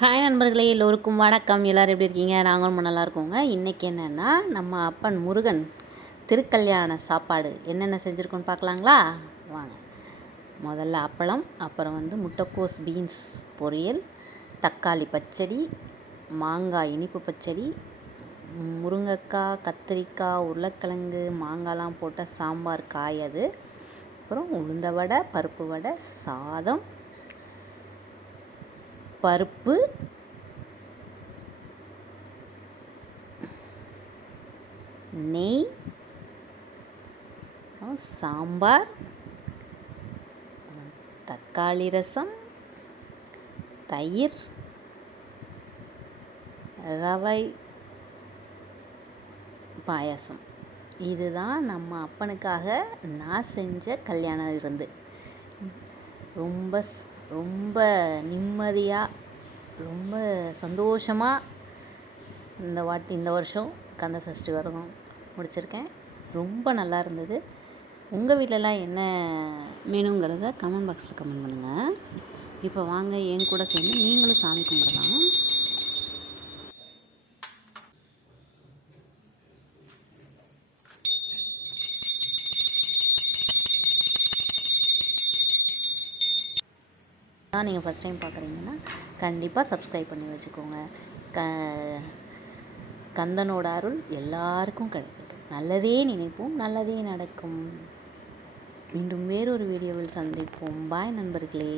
Hi நண்பர்களே, எல்லோருக்கும் வணக்கம். எல்லோரும் எப்படி இருக்கீங்க? நாங்கள் ரொம்ப நல்லா இருக்கோங்க. இன்றைக்கி என்னென்னா, நம்ம அப்பன் முருகன் திருக்கல்யாண சாப்பாடு என்னென்ன செஞ்சுருக்கோன்னு பார்க்கலாங்களா? வாங்க. முதல்ல அப்பளம், அப்புறம் முட்டைக்கோஸ் பீன்ஸ் பொரியல், தக்காளி பச்சடி, மாங்காய் இனிப்பு பச்சடி, முருங்கைக்காய், கத்திரிக்காய், உருளைக்கிழங்கு, மாங்காய்லாம் போட்ட சாம்பார் காய் அது, அப்புறம் உளுந்த வடை, பருப்பு வடை, சாதம், பருப்பு, நெய், சாம்பார், தக்காளி ரசம், தயிர், ரவை பாயாசம். இதுதான் நம்ம அப்பனுக்காக நான் செஞ்ச கல்யாண விருந்து. ரொம்ப ரொம்ப நிம்மதியாக, ரொம்ப சந்தோஷமாக இந்த வருஷம் கந்த சஷ்டி விரதம் முடிச்சிருக்கேன். ரொம்ப நல்லா இருந்தது. உங்கள் வீட்டிலலாம் என்ன மெனுங்கிறத கமெண்ட் பாக்ஸில் கமெண்ட் பண்ணுங்கள். இப்போ வாங்க, என் கூட சேர்ந்து நீங்களும் சாமி கும்பிடலாம். நீங்கள் ஃபஸ்ட் டைம் பார்க்குறீங்கன்னா கண்டிப்பாக சப்ஸ்கிரைப் பண்ணி வச்சுக்கோங்க. கந்தனோட அருள் எல்லாருக்கும் கிடைக்கட்டும். நல்லதே நினைப்போம், நல்லதே நடக்கும். மீண்டும் வேறொரு வீடியோவில் சந்திப்போம். பாய் நண்பர்களே.